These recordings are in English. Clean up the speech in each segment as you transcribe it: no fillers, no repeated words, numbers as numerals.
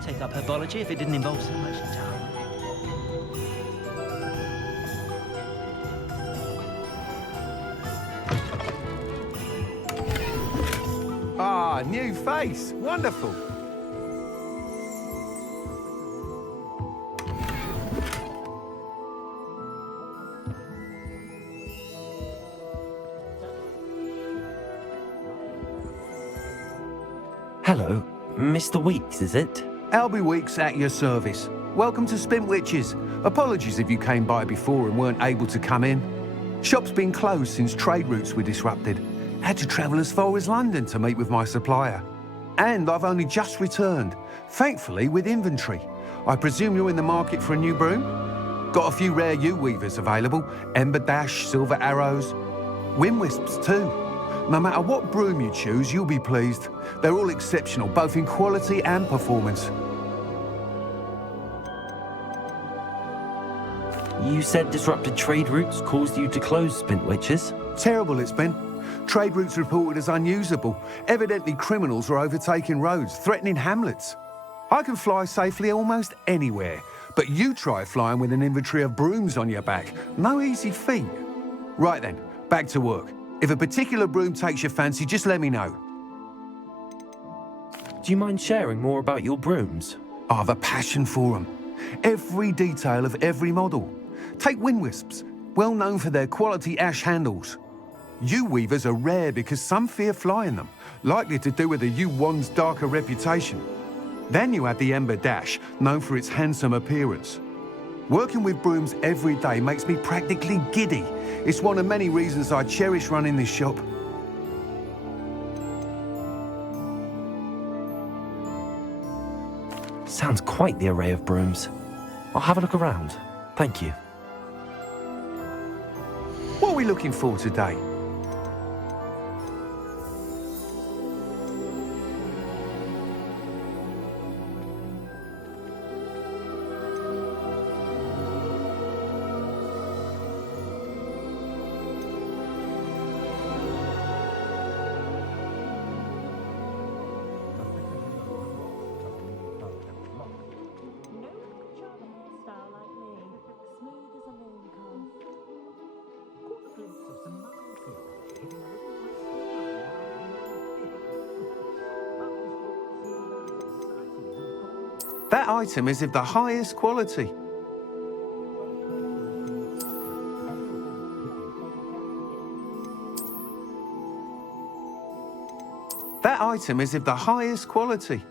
I'd take up herbology if it didn't involve so much time. Ah, new face. Wonderful. Hello, Mr. Weeks, is it? Albie Weeks at your service. Welcome to Spintwitches. Apologies if you came by before and weren't able to come in. Shop's been closed since trade routes were disrupted. Had to travel as far as London to meet with my supplier. And I've only just returned, thankfully with inventory. I presume you're in the market for a new broom? Got a few rare U-weavers available. Ember Dash, Silver Arrows, Wind Wisps too. No matter what broom you choose, you'll be pleased. They're all exceptional, both in quality and performance. You said disrupted trade routes caused you to close Spintwitches? Terrible it's been. Trade routes reported as unusable. Evidently criminals were overtaking roads, threatening hamlets. I can fly safely almost anywhere, but you try flying with an inventory of brooms on your back. No easy feat. Right then, back to work. If a particular broom takes your fancy, just let me know. Do you mind sharing more about your brooms? I have a passion for them. Every detail of every model. Take Wind Wisps, well known for their quality ash handles. U-weavers are rare because some fear flying them, likely to do with the U-wand's darker reputation. Then you have the Ember Dash, known for its handsome appearance. Working with brooms every day makes me practically giddy. It's one of many reasons I cherish running this shop. Sounds quite the array of brooms. I'll have a look around. Thank you. What are we looking for today? That item is of the highest quality. That item is of the highest quality.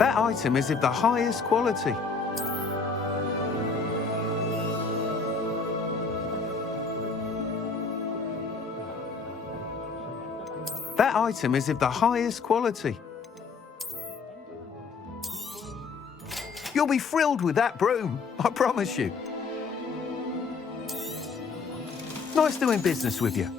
That item is of the highest quality. That item is of the highest quality. You'll be thrilled with that broom, I promise you. Nice doing business with you.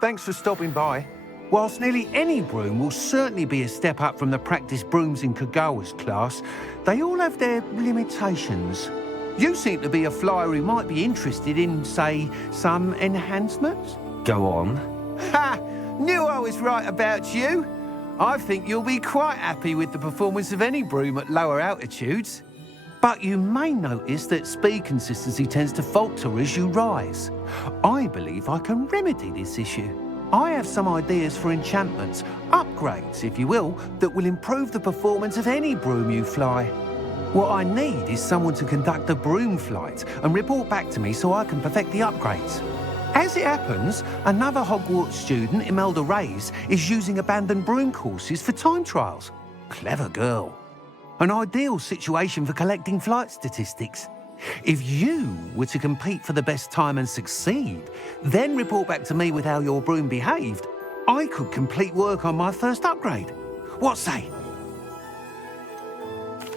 Thanks for stopping by. Whilst nearly any broom will certainly be a step up from the practice brooms in Kagawa's class, they all have their limitations. You seem to be a flyer who might be interested in, say, some enhancements? Go on. Ha! Knew I was right about you. I think you'll be quite happy with the performance of any broom at lower altitudes. But you may notice that speed consistency tends to falter as you rise. I believe I can remedy this issue. I have some ideas for enchantments, upgrades if you will, that will improve the performance of any broom you fly. What I need is someone to conduct a broom flight and report back to me so I can perfect the upgrades. As it happens, another Hogwarts student, Imelda Reyes, is using abandoned broom courses for time trials. Clever girl. An ideal situation for collecting flight statistics. If you were to compete for the best time and succeed, then report back to me with how your broom behaved, I could complete work on my first upgrade. What say?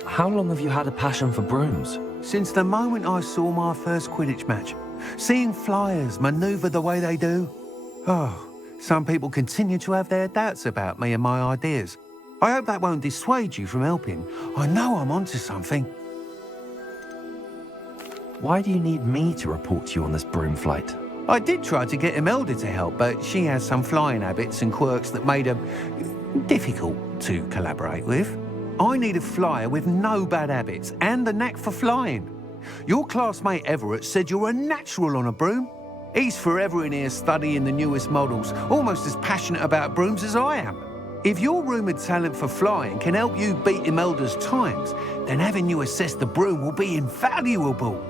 How long have you had a passion for brooms? Since the moment I saw my first Quidditch match, seeing flyers manoeuvre the way they do. Oh, some people continue to have their doubts about me and my ideas. I hope that won't dissuade you from helping. I know I'm onto something. Why do you need me to report to you on this broom flight? I did try to get Imelda to help, but she has some flying habits and quirks that made her difficult to collaborate with. I need a flyer with no bad habits and the knack for flying. Your classmate Everett said you're a natural on a broom. He's forever in here studying the newest models, almost as passionate about brooms as I am. If your rumoured talent for flying can help you beat Imelda's times, then having you assess the broom will be invaluable.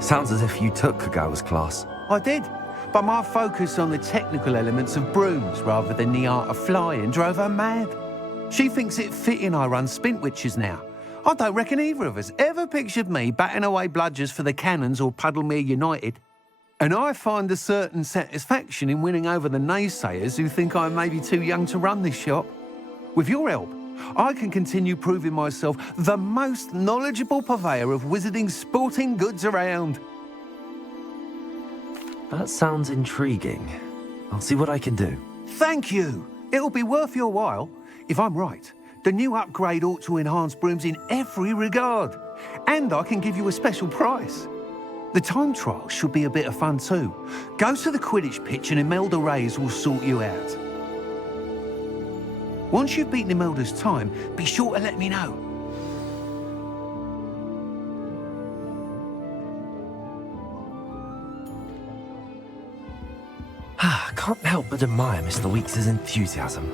Sounds as if you took Kagawa's class. I did, but my focus on the technical elements of brooms rather than the art of flying drove her mad. She thinks it fitting I run Spintwitches now. I don't reckon either of us ever pictured me batting away bludgers for the Cannons or Puddlemere United. And I find a certain satisfaction in winning over the naysayers who think I'm maybe too young to run this shop. With your help, I can continue proving myself the most knowledgeable purveyor of wizarding sporting goods around. That sounds intriguing. I'll see what I can do. Thank you. It'll be worth your while. If I'm right, the new upgrade ought to enhance brooms in every regard. And I can give you a special price. The time trial should be a bit of fun too. Go to the Quidditch pitch and Imelda Reyes will sort you out. Once you've beaten Imelda's time, be sure to let me know. I can't help but admire Mr. Weeks' enthusiasm.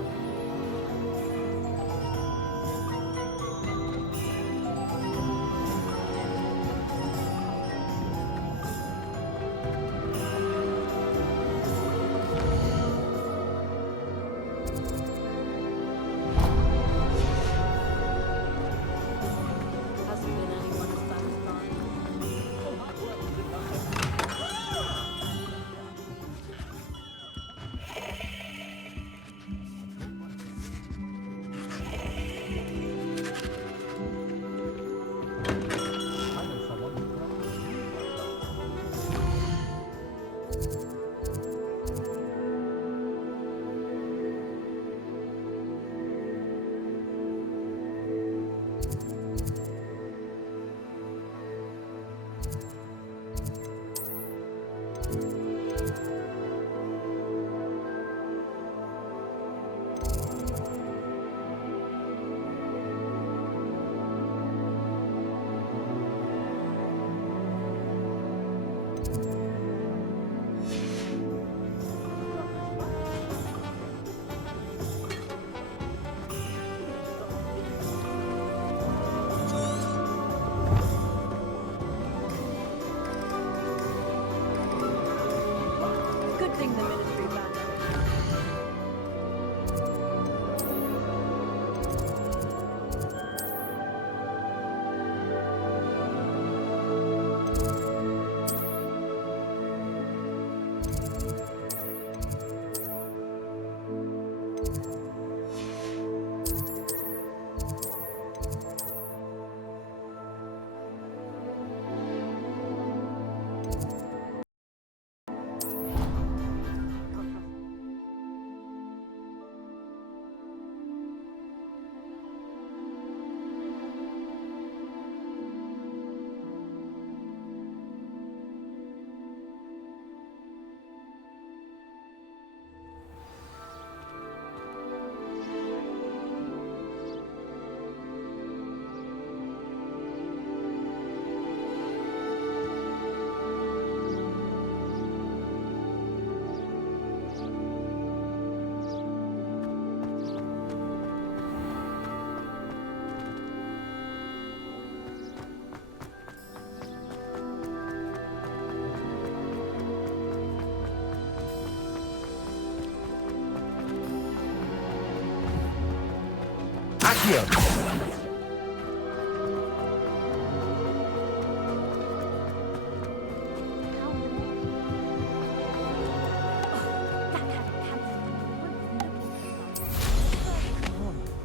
Accio!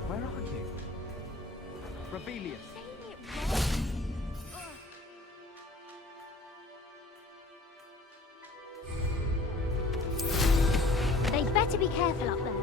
Where are you? Rebellious. They'd better be careful up there.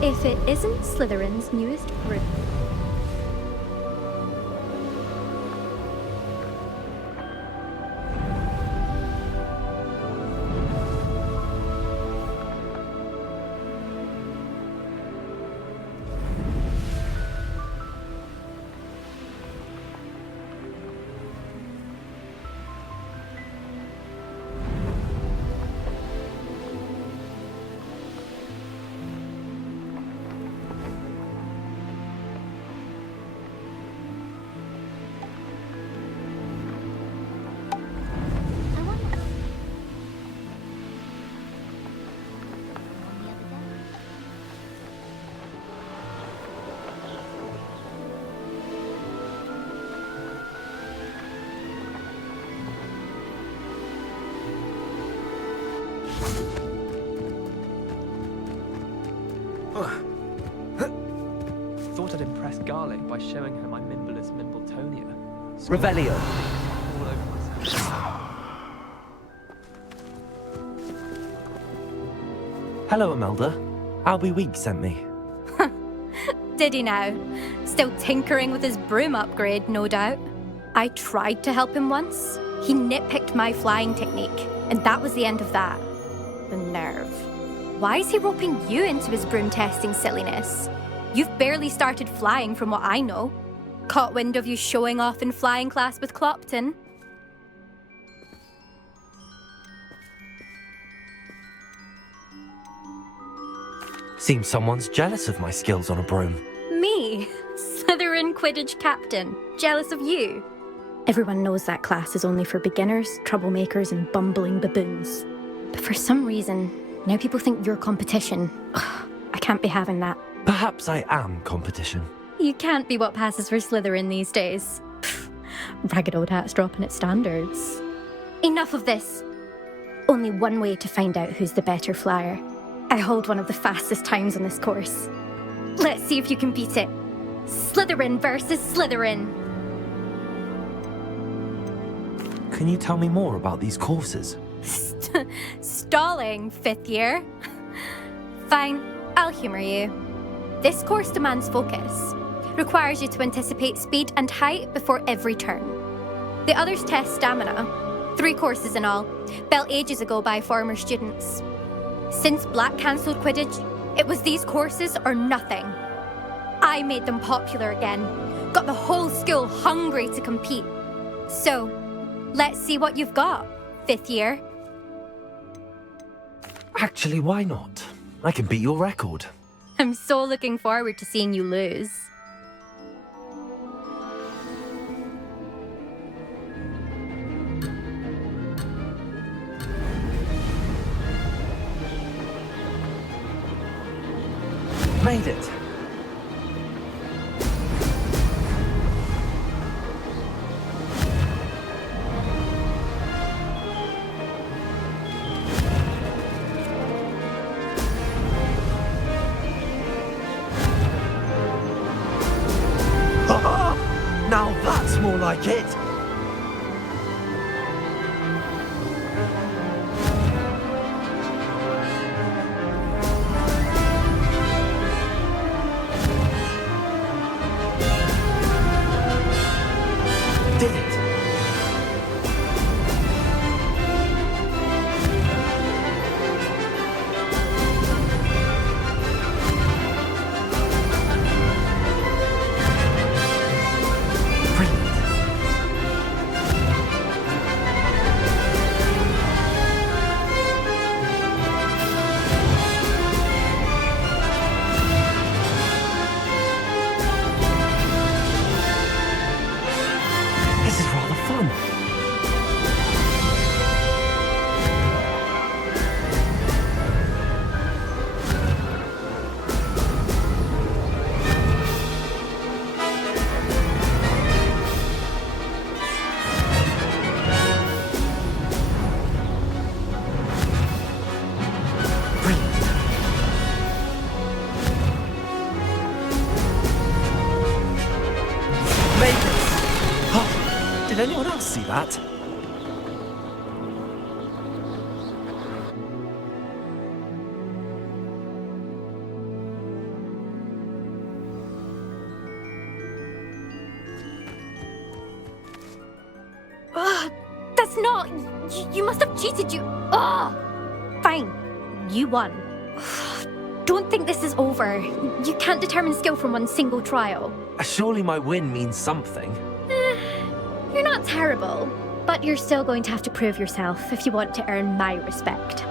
If it isn't Slytherin's newest broom. Thought I'd impress Garlic by showing her my Mimbleless Mimbletonia. Revelio. All over myself. Hello, Imelda. Albie Week sent me. Did he now? Still tinkering with his broom upgrade, no doubt. I tried to help him once. He nitpicked my flying technique, and that was the end of that. The nerve. Why is he roping you into his broom testing silliness? You've barely started flying from what I know. Caught wind of you showing off in flying class with Clopton. Seems someone's jealous of my skills on a broom. Me? Slytherin Quidditch captain. Jealous of you? Everyone knows that class is only for beginners, troublemakers, and bumbling baboons. But for some reason, now people think you're competition. Ugh, I can't be having that. Perhaps I am competition. You can't be what passes for Slytherin these days. Pfft, ragged old hat's dropping its standards. Enough of this. Only one way to find out who's the better flyer. I hold one of the fastest times on this course. Let's see if you can beat it. Slytherin versus Slytherin. Can you tell me more about these courses? Stalling, fifth year. Fine, I'll humour you. This course demands focus. Requires you to anticipate speed and height before every turn. The others test stamina. 3 courses in all, built ages ago by former students. Since Black cancelled Quidditch, it was these courses or nothing. I made them popular again. Got the whole school hungry to compete. So, let's see what you've got, fifth year. Actually, why not? I can beat your record. I'm so looking forward to seeing you lose. Made it. Now that's more like it. anyone else see that? That's not... You must have cheated, you... Ugh! Fine. You won. Don't think this is over. You can't determine skill from one single trial. Surely my win means something. You're not terrible, but you're still going to have to prove yourself if you want to earn my respect.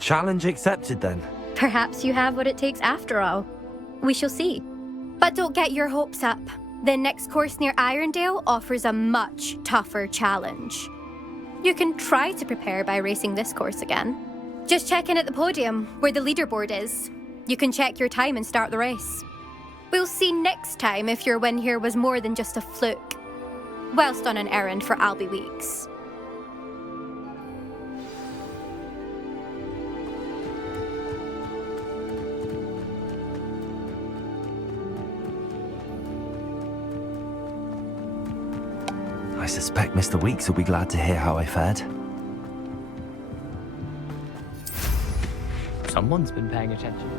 Challenge accepted then. Perhaps you have what it takes after all. We shall see. But don't get your hopes up. The next course near Irondale offers a much tougher challenge. You can try to prepare by racing this course again. Just check in at the podium, where the leaderboard is. You can check your time and start the race. We'll see next time if your win here was more than just a fluke. Whilst on an errand for Albie Weeks. I suspect Mr. Weeks will be glad to hear how I fared. Someone's been paying attention.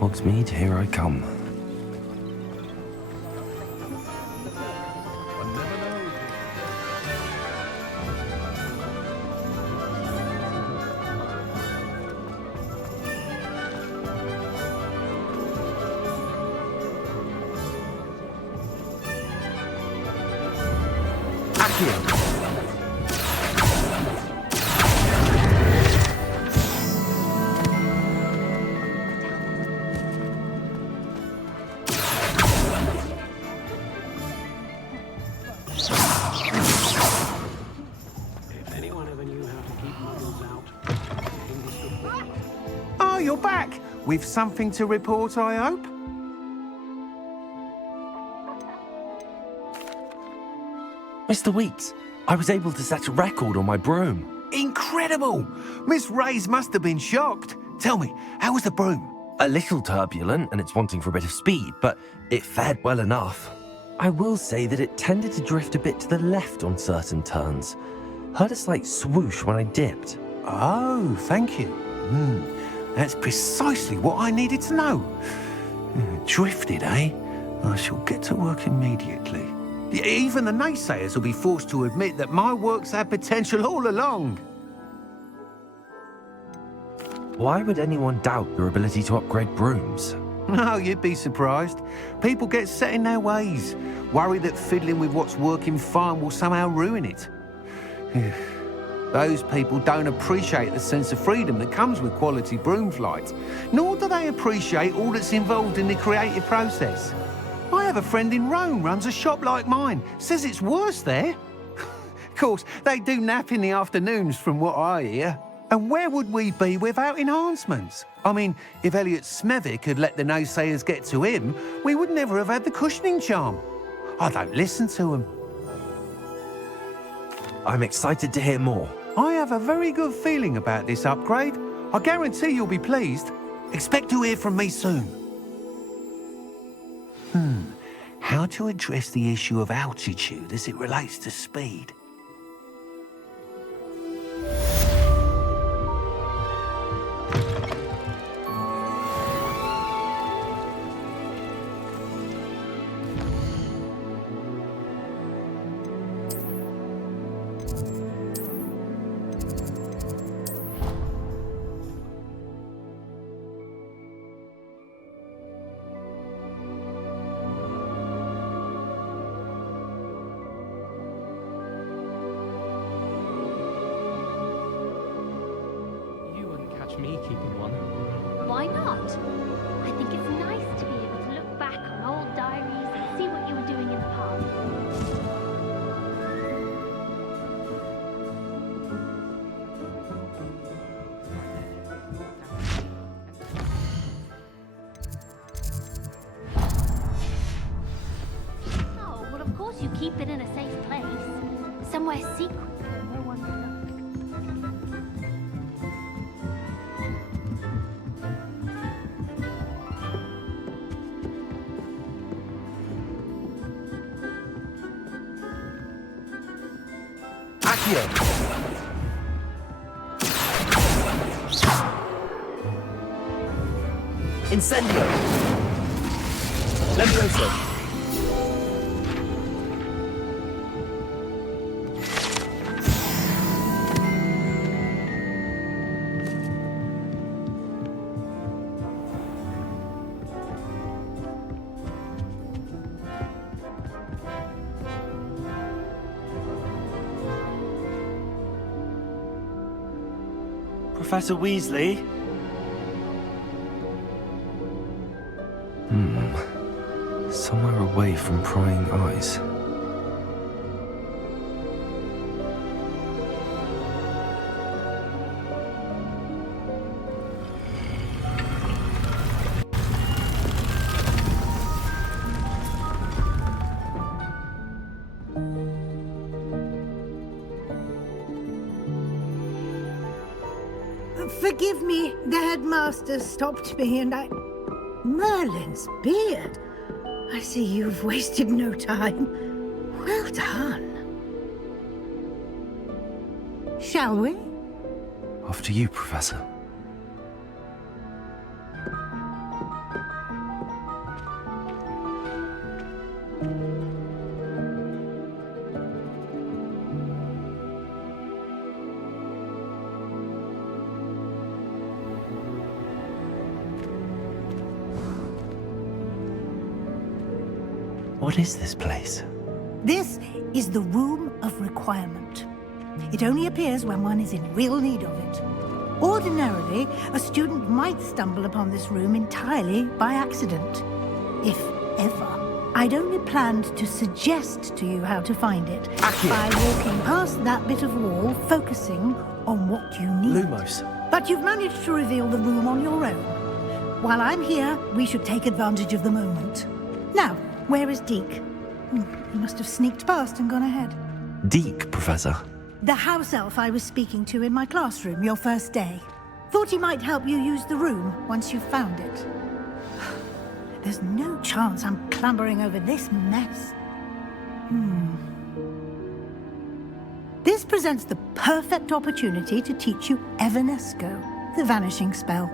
Hogsmeade, here I come. Oh, you're back! With something to report, I hope? Mr. Weeks, I was able to set a record on my broom. Incredible! Miss Ray's must have been shocked. Tell me, how was the broom? A little turbulent and it's wanting for a bit of speed, but it fared well enough. I will say that it tended to drift a bit to the left on certain turns. Heard a slight swoosh when I dipped. Oh, thank you. That's precisely what I needed to know. Drifted, eh? I shall get to work immediately. Even the naysayers will be forced to admit that my work's had potential all along. Why would anyone doubt your ability to upgrade brooms? Oh, you'd be surprised. People get set in their ways, worry that fiddling with what's working fine will somehow ruin it. Those people don't appreciate the sense of freedom that comes with quality broom flight, nor do they appreciate all that's involved in the creative process. I have a friend in Rome runs a shop like mine, says it's worse there. Of course, they do nap in the afternoons from what I hear. And where would we be without enhancements? I mean, if Elliot Smethwick had let the naysayers get to him, we would never have had the cushioning charm. I don't listen to them. I'm excited to hear more. I have a very good feeling about this upgrade. I guarantee you'll be pleased. Expect to hear from me soon. How to address the issue of altitude as it relates to speed? You wouldn't catch me keeping one. Why not? I think it's nice to be able to look back on old diaries and see what you were doing in the past. Oh, well, of course you keep it in a safe place. Somewhere secret where no one can look. Accio! Incendio! Levioso! Professor Weasley? Somewhere away from prying eyes. Forgive me, the headmaster stopped me and I... Merlin's beard. I see you've wasted no time. Well done. Shall we? After you, Professor. What is this place? This is the Room of Requirement. It only appears when one is in real need of it. Ordinarily, a student might stumble upon this room entirely by accident. If ever. I'd only planned to suggest to you how to find it by walking past that bit of wall, focusing on what you need. Lumos. But you've managed to reveal the room on your own. While I'm here, we should take advantage of the moment. Now, where is Deke? He must have sneaked past and gone ahead. Deke, Professor. The house elf I was speaking to in my classroom your first day. Thought he might help you use the room once you've found it. There's no chance I'm clambering over this mess. This presents the perfect opportunity to teach you Evanesco, the vanishing spell.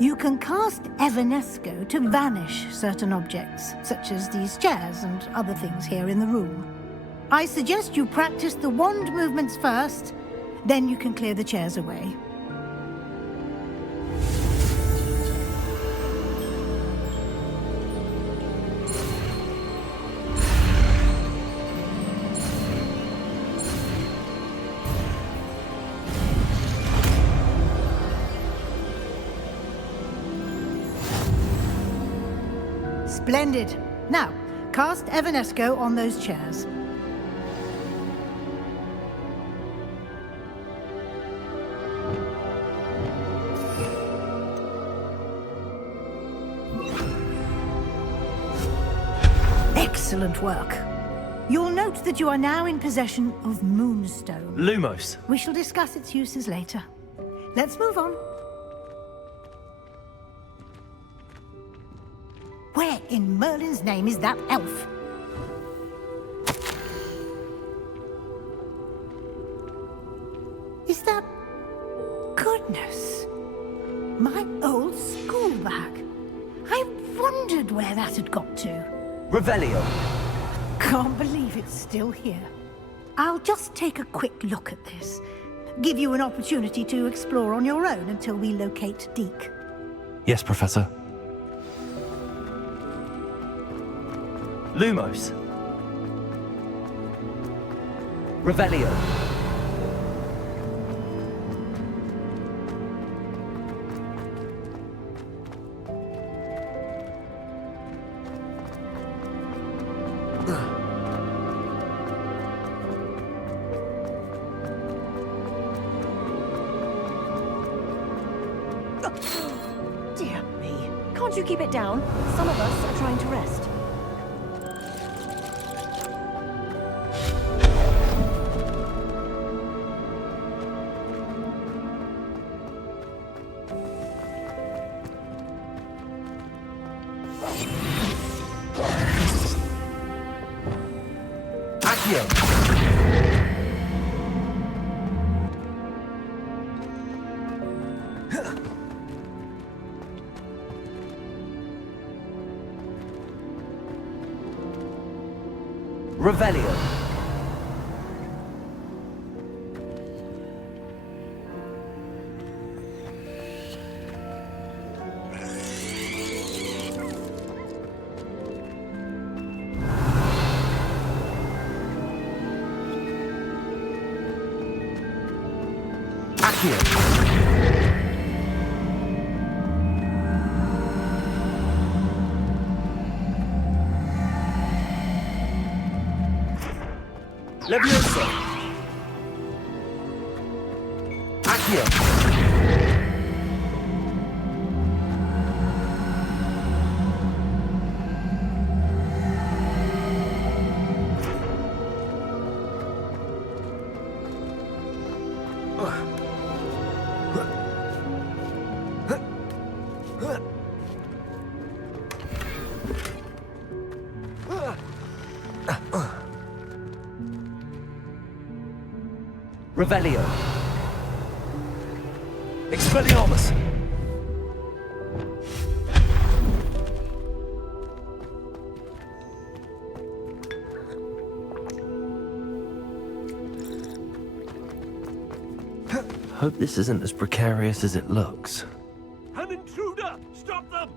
You can cast Evanesco to vanish certain objects, such as these chairs and other things here in the room. I suggest you practice the wand movements first, then you can clear the chairs away. Splendid. Now, cast Evanesco on those chairs. Excellent work. You'll note that you are now in possession of Moonstone. Lumos. We shall discuss its uses later. Let's move on. Where in Merlin's name is that elf? Is that... Goodness. My old school bag. I wondered where that had got to. Revelio. Can't believe it's still here. I'll just take a quick look at this. Give you an opportunity to explore on your own until we locate Deke. Yes, Professor. Lumos. Revelio. Dear me. Can't you keep it down? Some of us are trying to rest. Revelio. Accio. Leviosa. Accio. Revelio. Expelliarmus. Hope this isn't as precarious as it looks. An intruder! Stop them!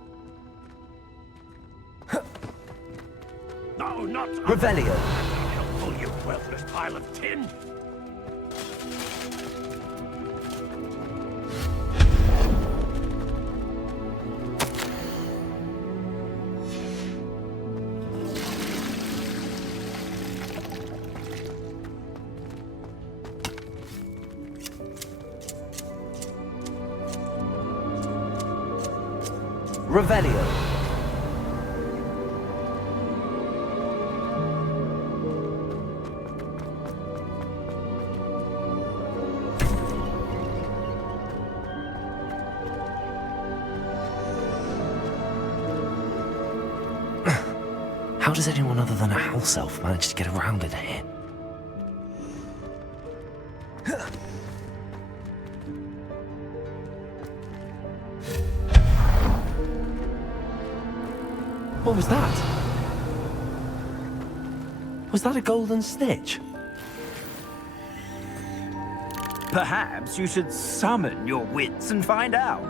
No, not Revelio. helpful, you worthless pile of tin! Revelio. How does anyone other than a house elf manage to get around in here? What was that? Was that a golden snitch? Perhaps you should summon your wits and find out.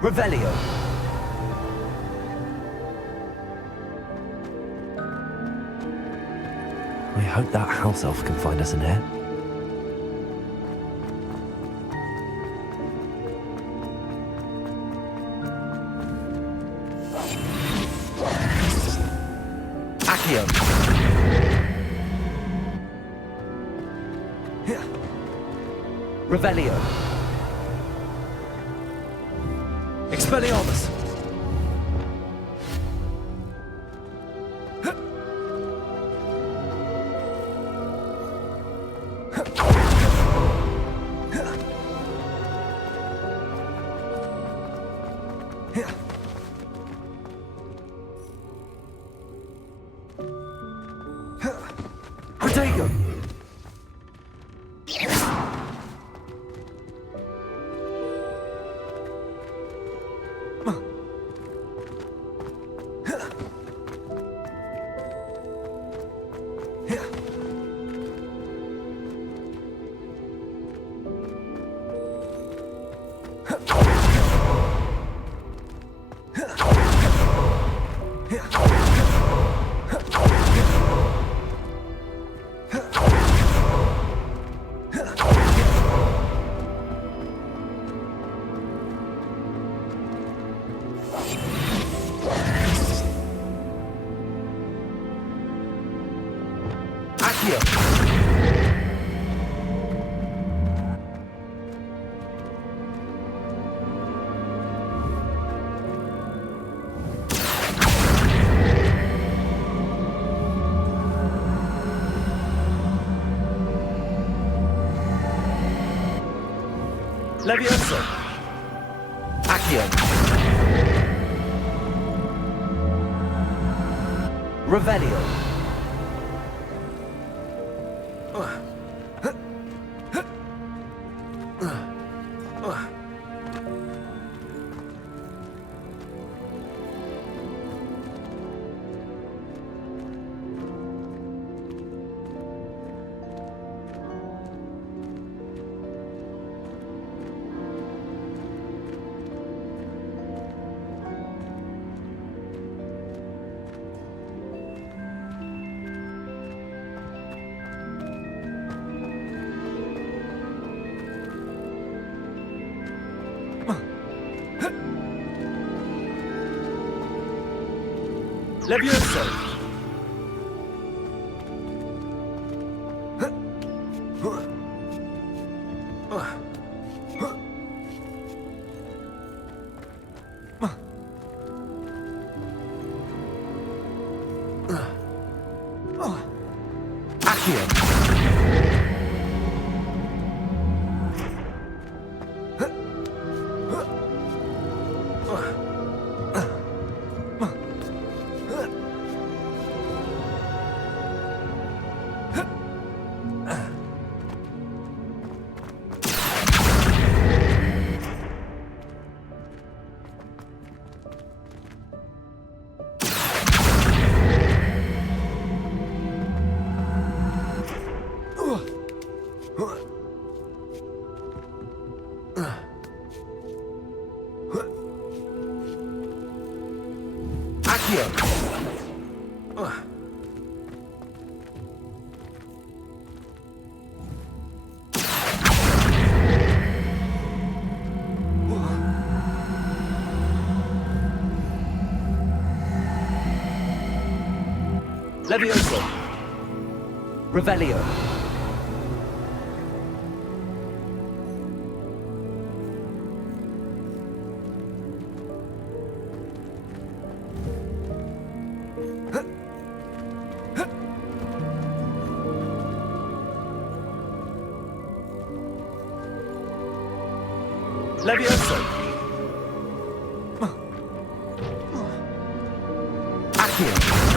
Revelio. I hope that house elf can find us in here. Accio. Revelio. Expelliarmus. Potato! Levioso. Accio. Revelio. Levioso. Levioso. Revelio. Levioso. Accio.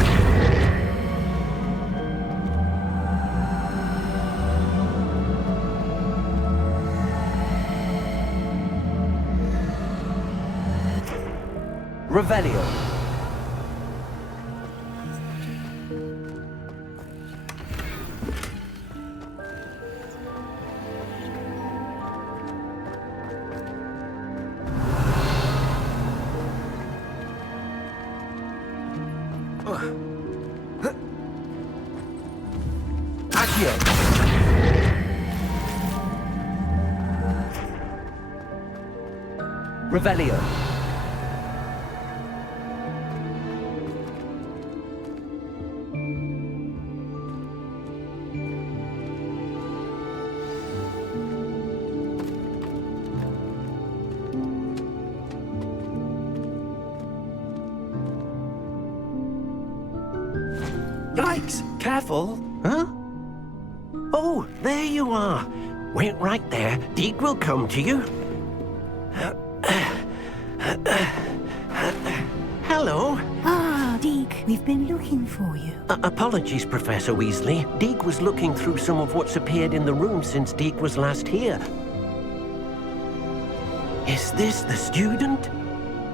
Revelio. Accio. Revelio. Yikes! Careful! Huh? Oh, there you are. Wait right there. Deed will come to you. I've been looking for you. Apologies, Professor Weasley. Deke was looking through some of what's appeared in the room since Deke was last here. Is this the student?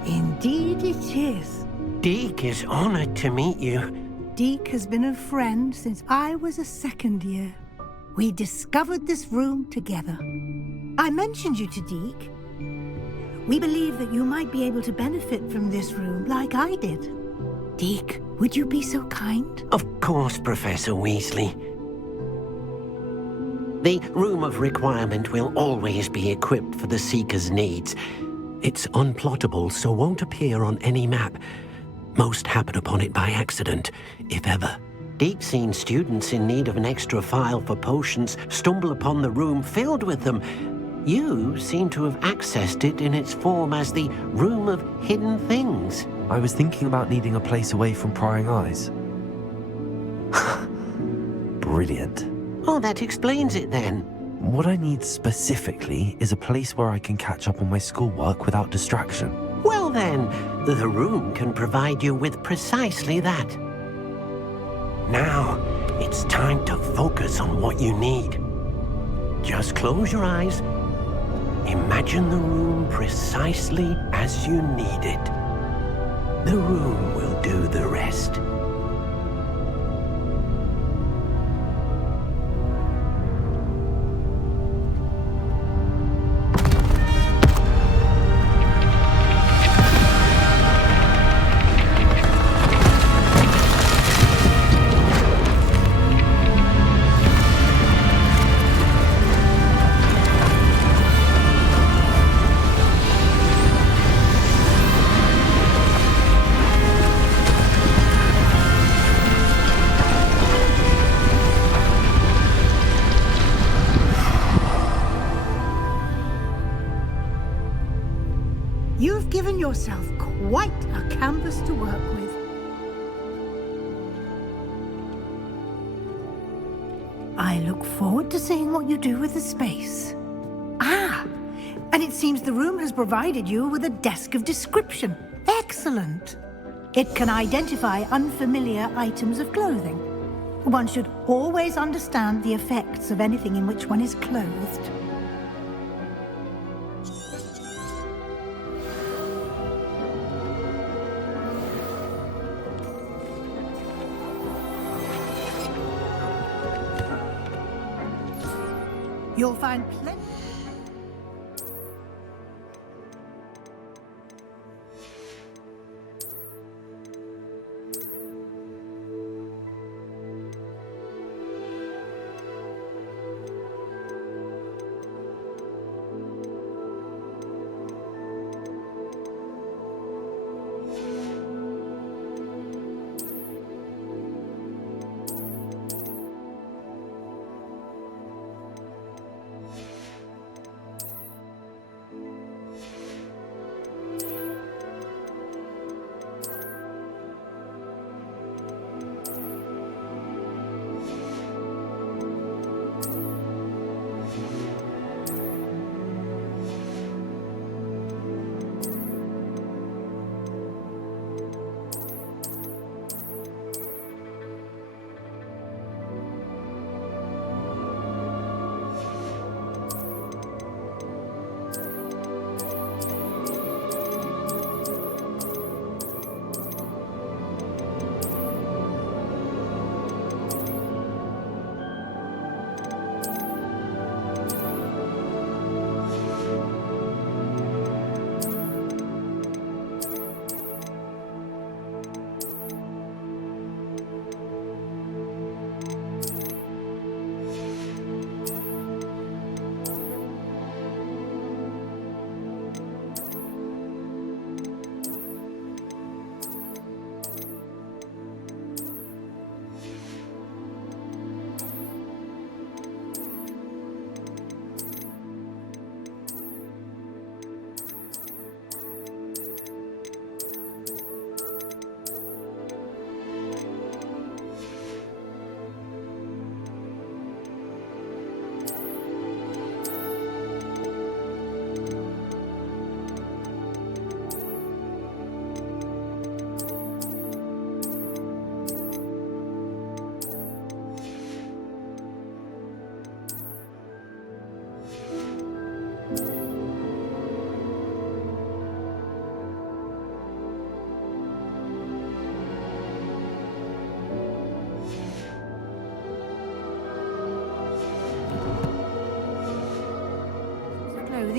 Indeed it is. Deke is honored to meet you. Deke has been a friend since I was a second year. We discovered this room together. I mentioned you to Deke. We believe that you might be able to benefit from this room like I did. Deke, would you be so kind? Of course, Professor Weasley. The Room of Requirement will always be equipped for the Seeker's needs. It's unplottable, so won't appear on any map. Most happen upon it by accident, if ever. Deke's seen students in need of an extra file for potions stumble upon the room filled with them. You seem to have accessed it in its form as the Room of Hidden Things. I was thinking about needing a place away from prying eyes. Brilliant. Oh, that explains it then. What I need specifically is a place where I can catch up on my schoolwork without distraction. Well then, the room can provide you with precisely that. Now, it's time to focus on what you need. Just close your eyes. Imagine the room precisely as you need it. The room will do the rest. You've given yourself quite a canvas to work with. I look forward to seeing what you do with the space. Ah, and it seems the room has provided you with a desk of description. Excellent. It can identify unfamiliar items of clothing. One should always understand the effects of anything in which one is clothed. You'll find plenty.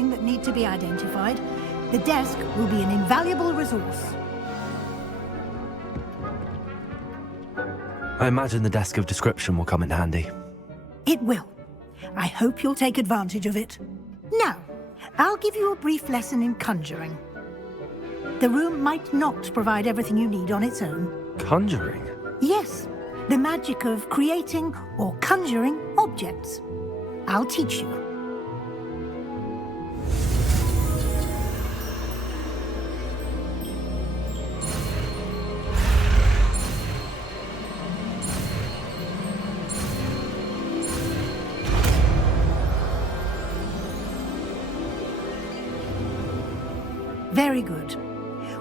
clothing that need to be identified, the desk will be an invaluable resource. I imagine the desk of description will come in handy. It will. I hope you'll take advantage of it. Now, I'll give you a brief lesson in conjuring. The room might not provide everything you need on its own. Conjuring? Yes, the magic of creating or conjuring objects. I'll teach you. Very good.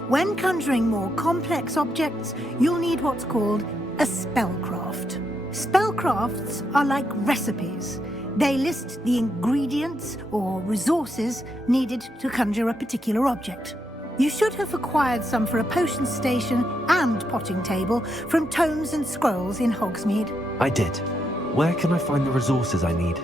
When conjuring more complex objects, you'll need what's called a spellcraft. Spellcrafts are like recipes. They list the ingredients or resources needed to conjure a particular object. You should have acquired some for a potion station and potting table from tomes and scrolls in Hogsmeade. I did. Where can I find the resources I need?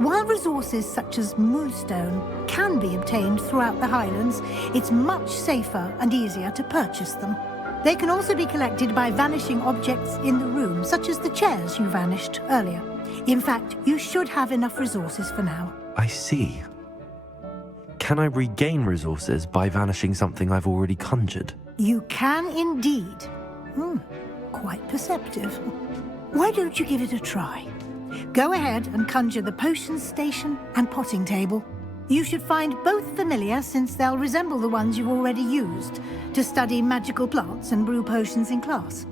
While resources such as moonstone can be obtained throughout the Highlands, it's much safer and easier to purchase them. They can also be collected by vanishing objects in the room, such as the chairs you vanished earlier. In fact, you should have enough resources for now. I see. Can I regain resources by vanishing something I've already conjured? You can indeed. Quite perceptive. Why don't you give it a try? Go ahead and conjure the potion station and potting table. You should find both familiar, since they'll resemble the ones you've already used to study magical plants and brew potions in class.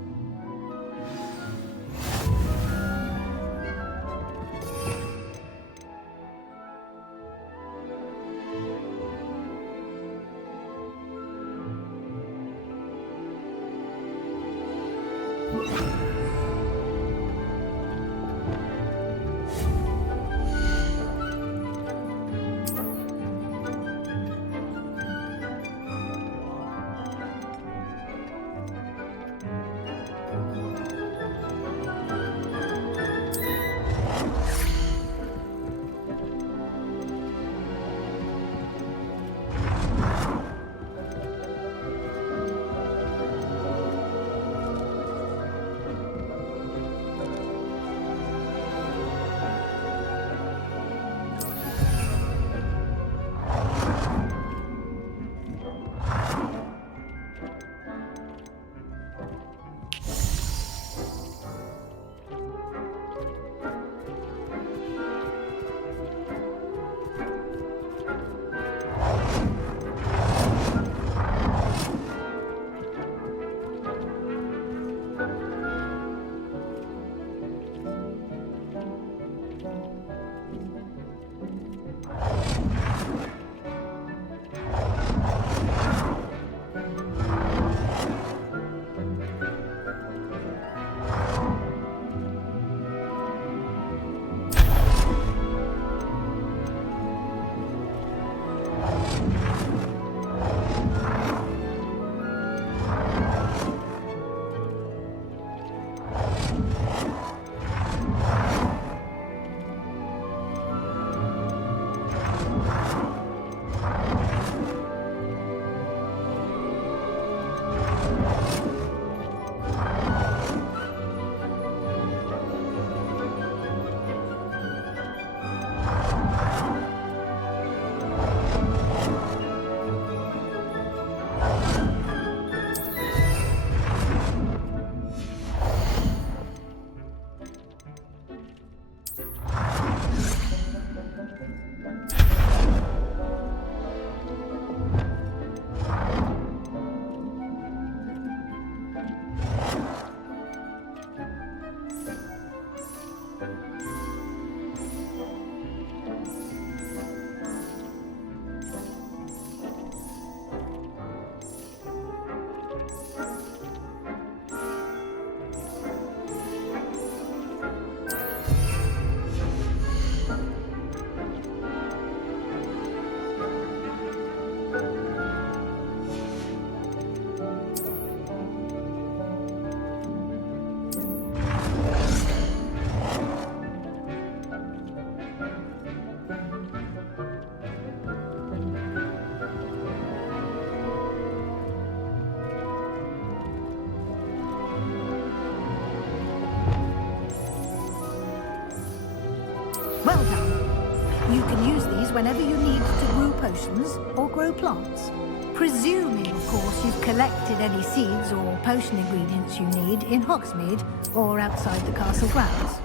is whenever you need to brew potions or grow plants. Presuming, of course, you've collected any seeds or potion ingredients you need in Hogsmeade or outside the castle grounds.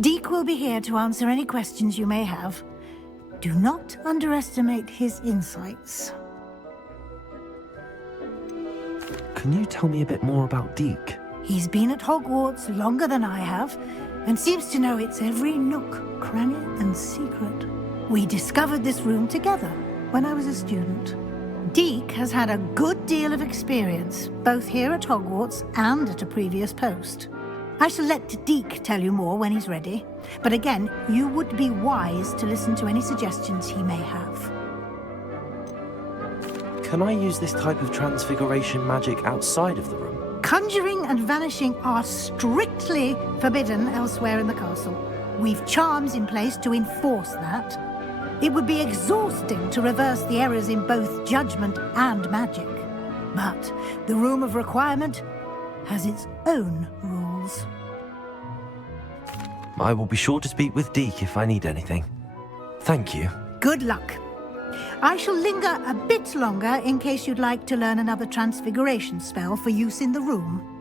Deek will be here to answer any questions you may have. Do not underestimate his insights. Can you tell me a bit more about Deke? He's been at Hogwarts longer than I have, and seems to know its every nook, cranny, and secret. We discovered this room together when I was a student. Deke has had a good deal of experience, both here at Hogwarts and at a previous post. I shall let Deke tell you more when he's ready, but again, you would be wise to listen to any suggestions he may have. Can I use this type of transfiguration magic outside of the room? Conjuring and vanishing are strictly forbidden elsewhere in the castle. We've charms in place to enforce that. It would be exhausting to reverse the errors in both judgment and magic. But the Room of Requirement has its own rules. I will be sure to speak with Deke if I need anything. Thank you. Good luck. I shall linger a bit longer in case you'd like to learn another transfiguration spell for use in the room.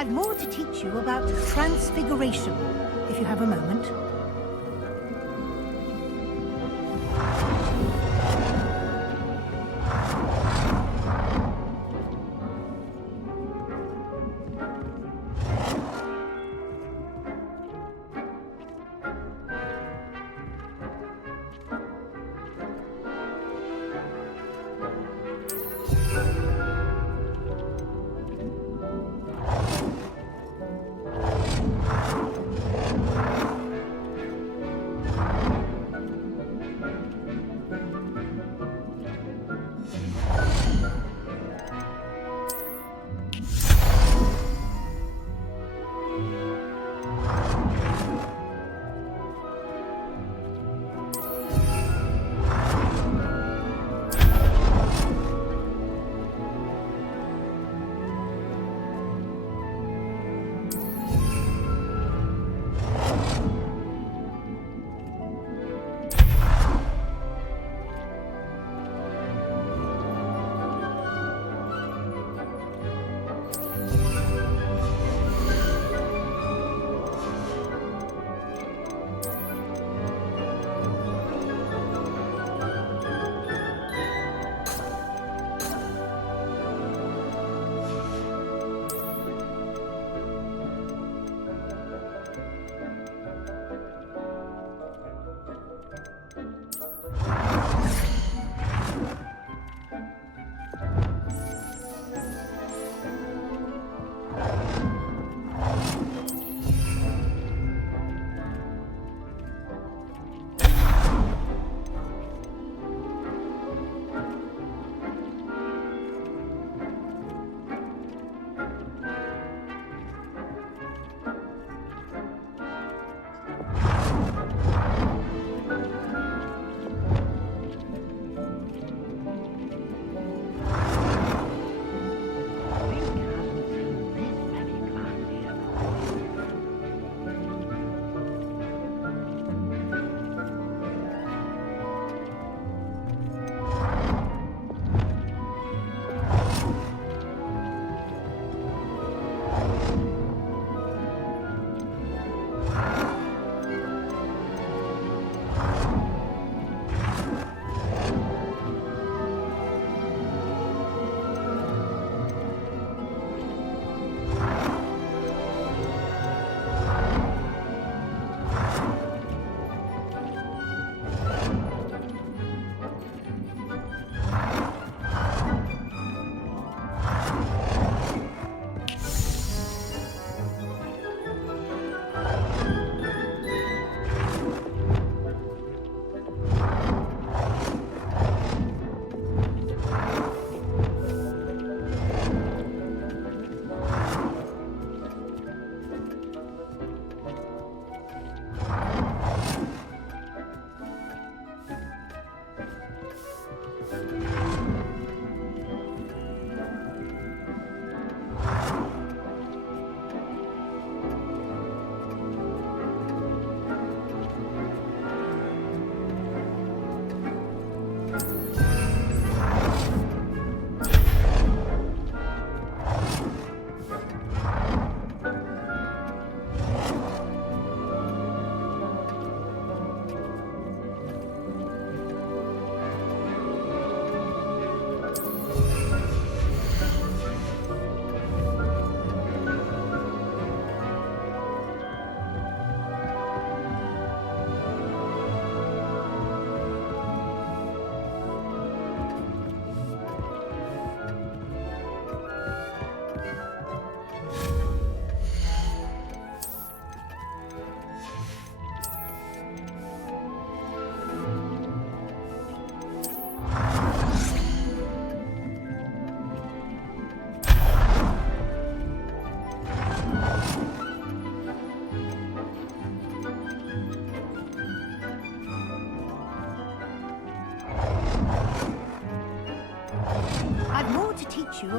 I've more to teach you about transfiguration, if you have a moment.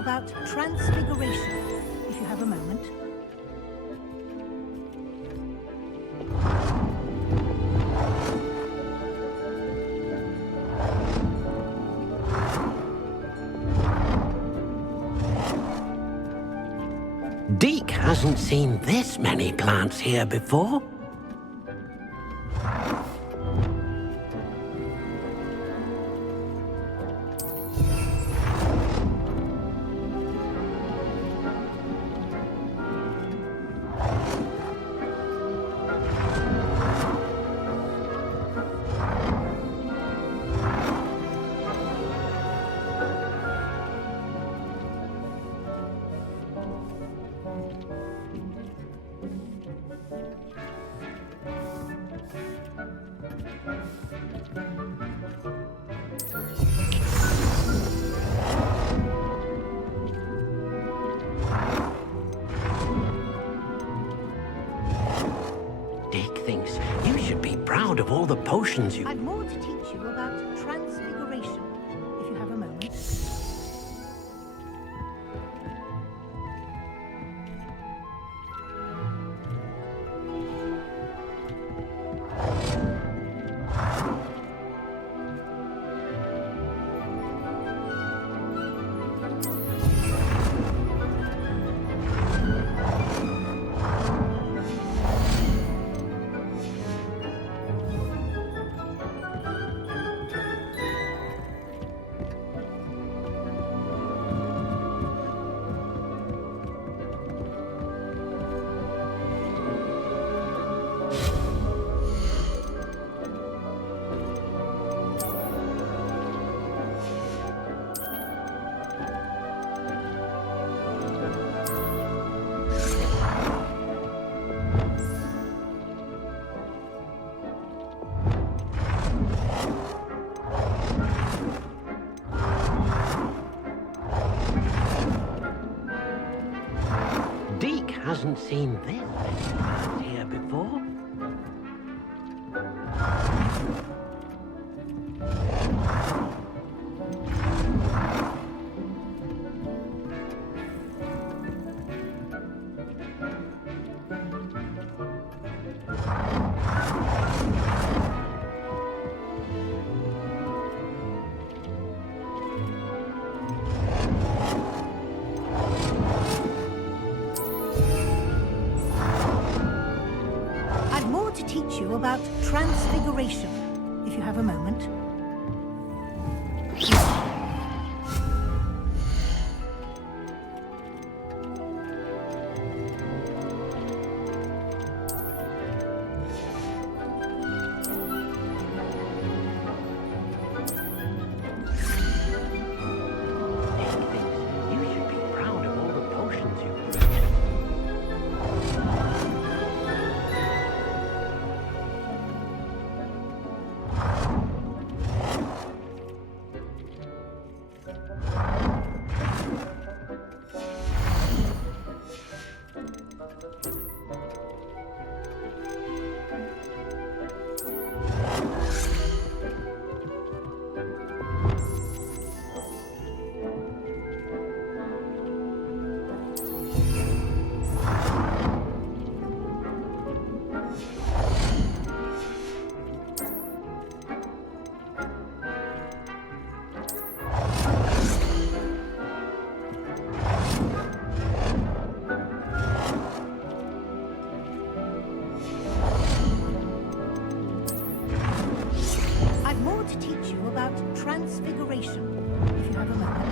about transfiguration, if you have a moment. Deke hasn't seen this many plants here before. Deke thinks you should be proud of all the potions you... I've more to teach you about transfiguration, if you have a moment. Deke hasn't seen this many plants here before. I've more to teach you about transfiguration, if you have a moment. You should be proud of all the potions you created. I've more to teach you about transfiguration, if you have a moment.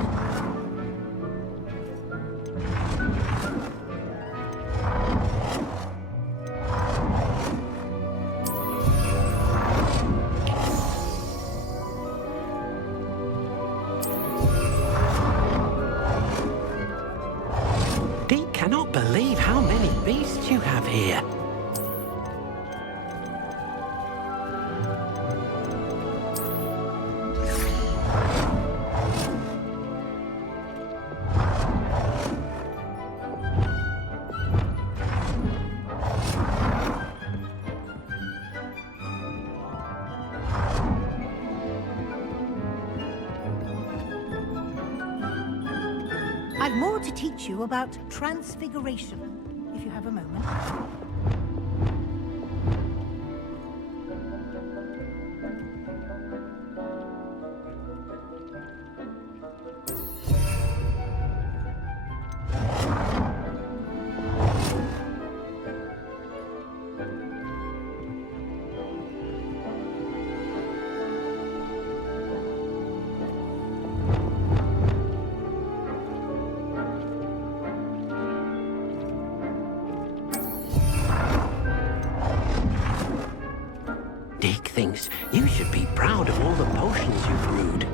Deke cannot believe how many beasts you have here. I've I've more to teach you about transfiguration, if you have a moment. Dick thinks you should be proud of all the potions you've brewed.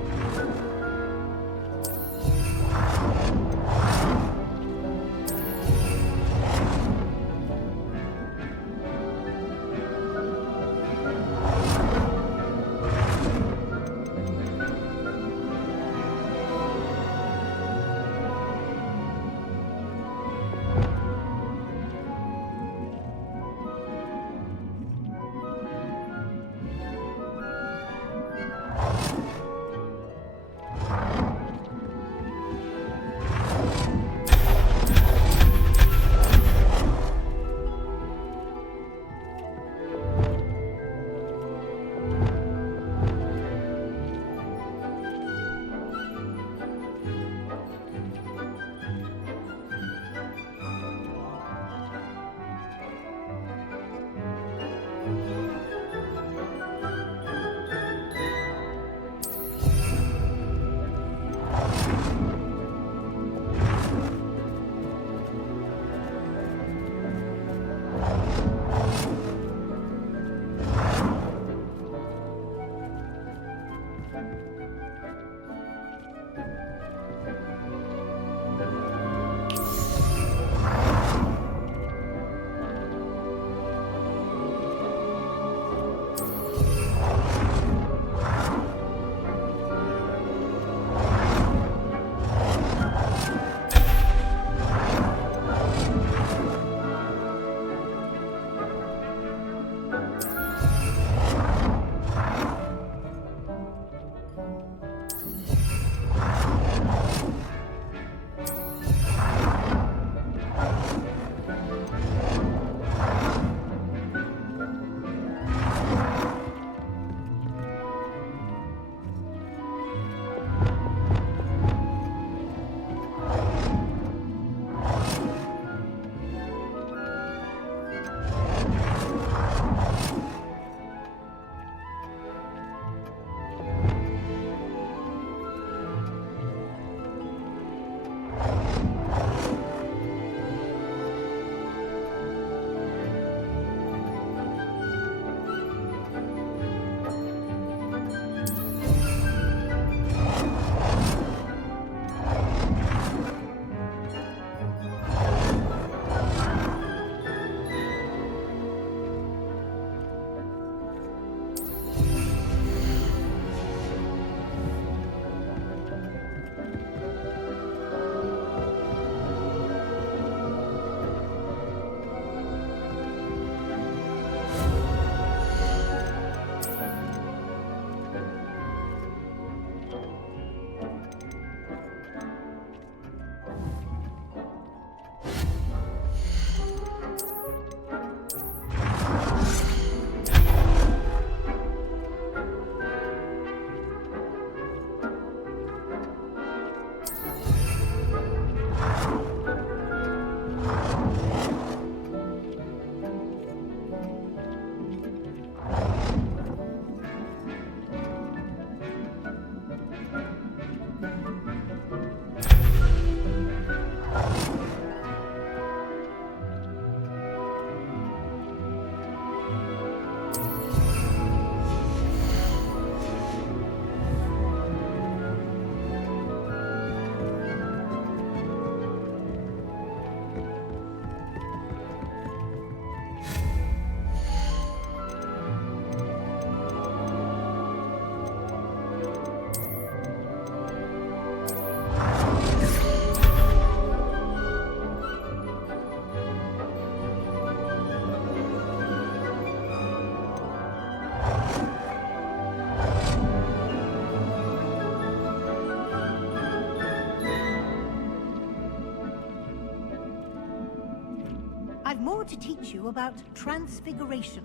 I've more to teach you about transfiguration,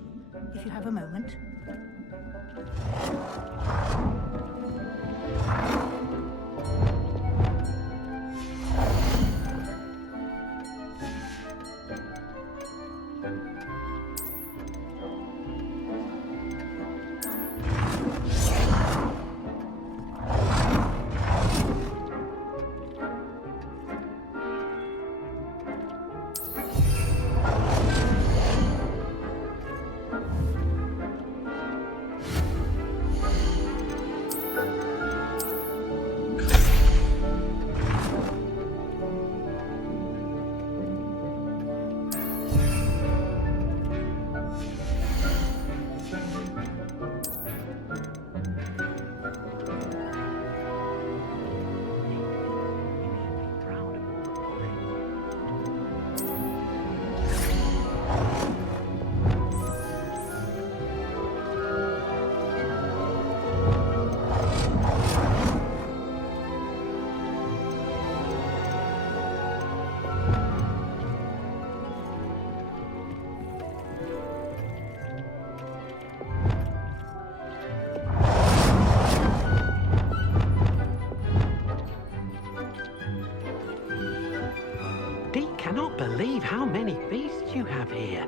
if you have a moment. Dee cannot believe how many beasts you have here.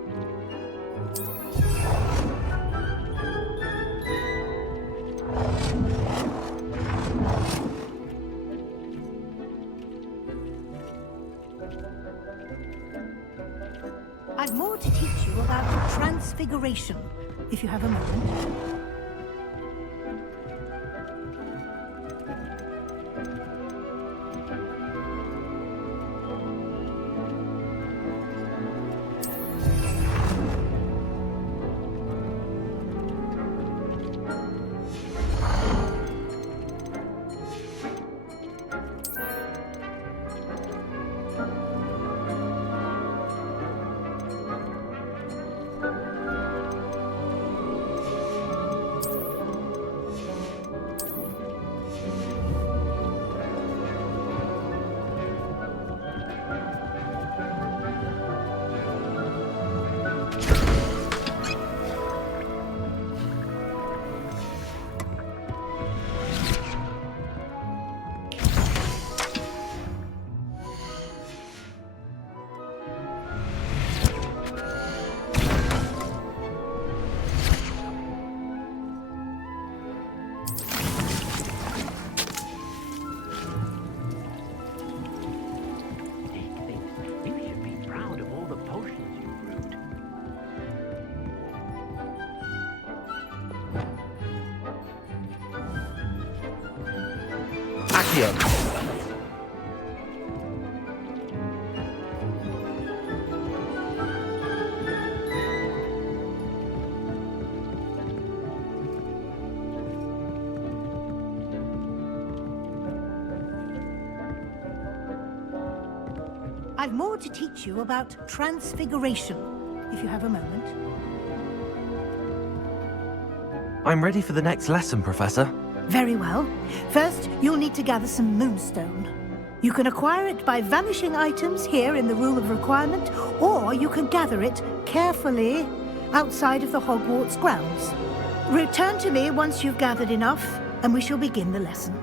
I've more to teach you about transfiguration, if you have a moment. I've more to teach you about transfiguration, if you have a moment. I'm ready for the next lesson, Professor. Very well. First, you'll need to gather some moonstone. You can acquire it by vanishing items here in the Room of Requirement, or you can gather it carefully outside of the Hogwarts grounds. Return to me once you've gathered enough, and we shall begin the lesson.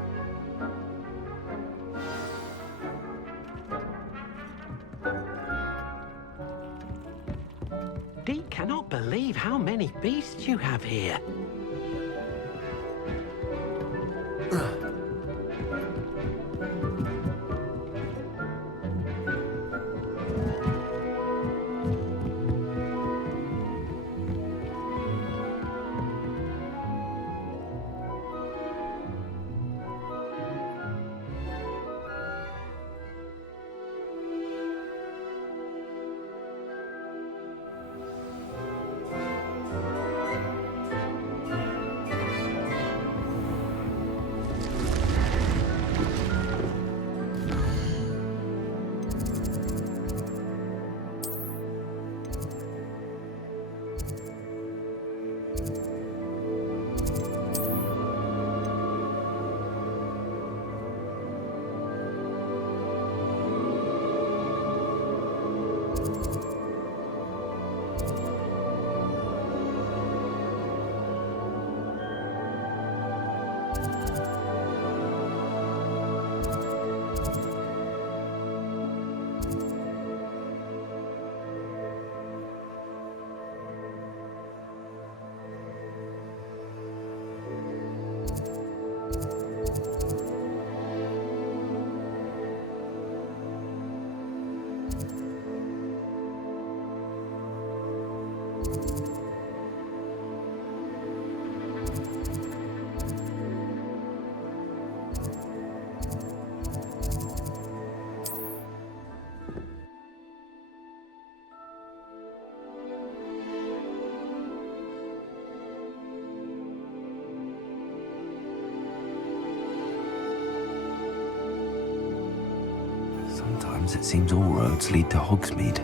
Dee cannot believe how many beasts you have here. Sometimes it seems all roads lead to Hogsmeade.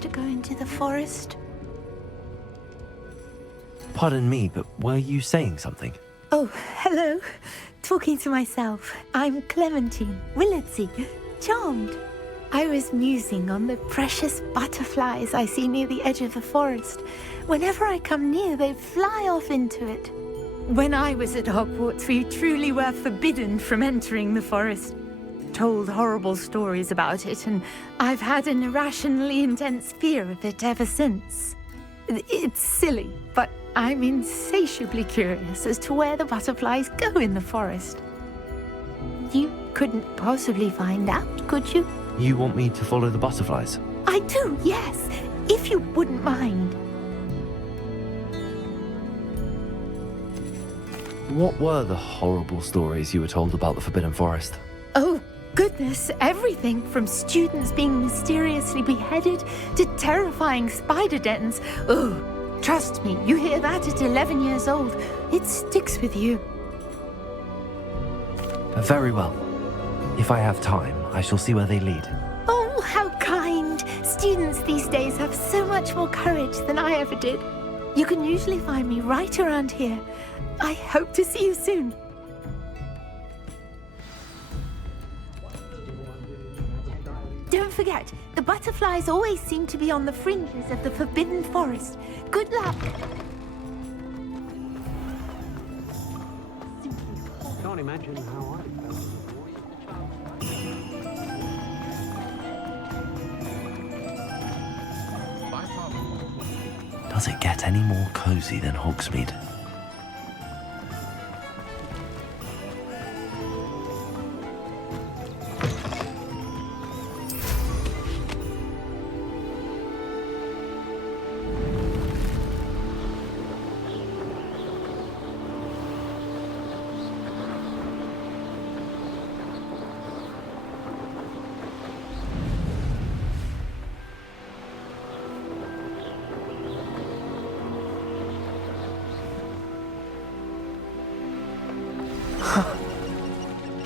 To go into the forest. Pardon me, but were you saying something? Oh, hello. Talking to myself. I'm Clementine, Willardsey, charmed. I was musing on the precious butterflies I see near the edge of the forest. Whenever I come near, they fly off into it. When I was at Hogwarts, we truly were forbidden from entering the forest. Told horrible stories about it, and I've had an irrationally intense fear of it ever since. It's silly, but I'm insatiably curious as to where the butterflies go in the forest. You couldn't possibly find out, could you? You want me to follow the butterflies? I do, yes, if you wouldn't mind. What were the horrible stories you were told about the Forbidden Forest? Oh, goodness, everything from students being mysteriously beheaded to terrifying spider dens. Oh, trust me, you hear that at 11 years old. It sticks with you. Very well. If I have time, I shall see where they lead. Oh, how kind. Students these days have so much more courage than I ever did. You can usually find me right around here. I hope to see you soon. Don't forget, the butterflies always seem to be on the fringes of the Forbidden Forest. Good luck! Can't imagine how I felt. Does it get any more cozy than Hogsmeade?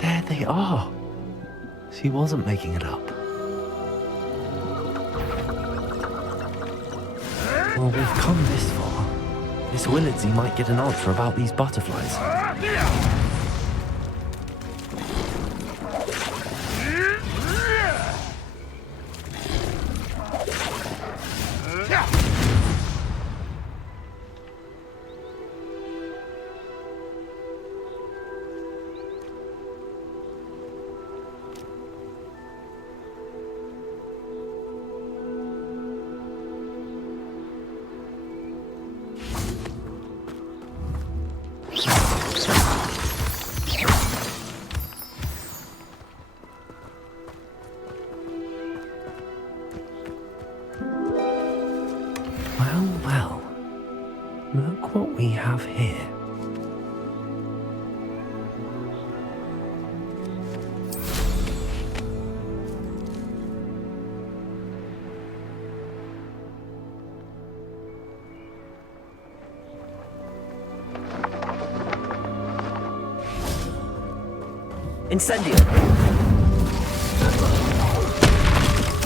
There they are. She wasn't making it up. Well, we've come this far. Miss Willardsey might get an answer about these butterflies. Well, look what we have here. Incendio!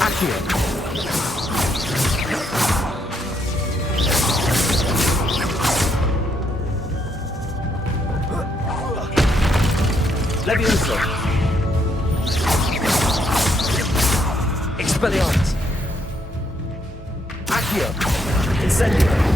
Accio! Levioso! Expelliarmus! Accio! Incendio!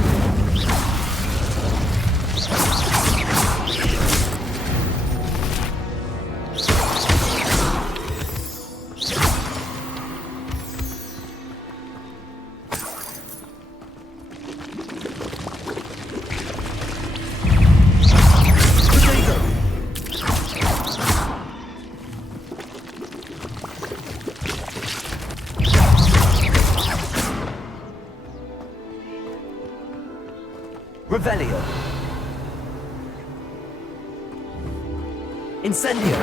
Revelio. Incendio.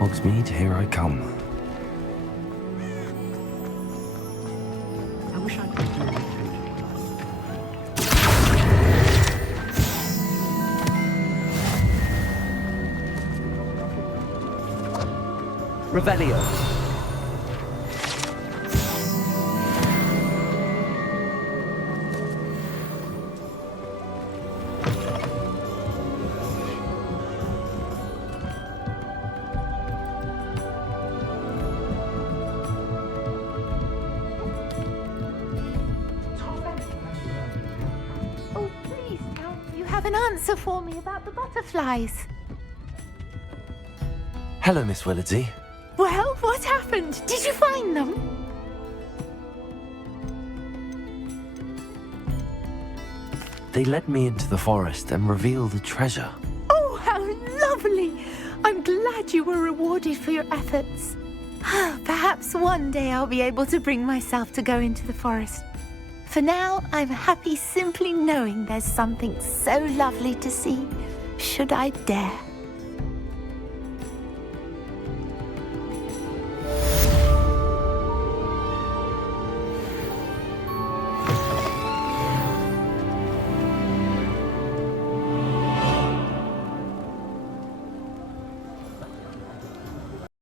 Hogsmeade, here I come. I wish I could do Revelio. Oh, please, Count, you have an answer for me about the butterflies. Hello, Miss Willardsey. Well, what happened? Did you find them? They led me into the forest and revealed the treasure. Oh, how lovely! I'm glad you were rewarded for your efforts. Perhaps one day I'll be able to bring myself to go into the forest. For now, I'm happy simply knowing there's something so lovely to see, should I dare.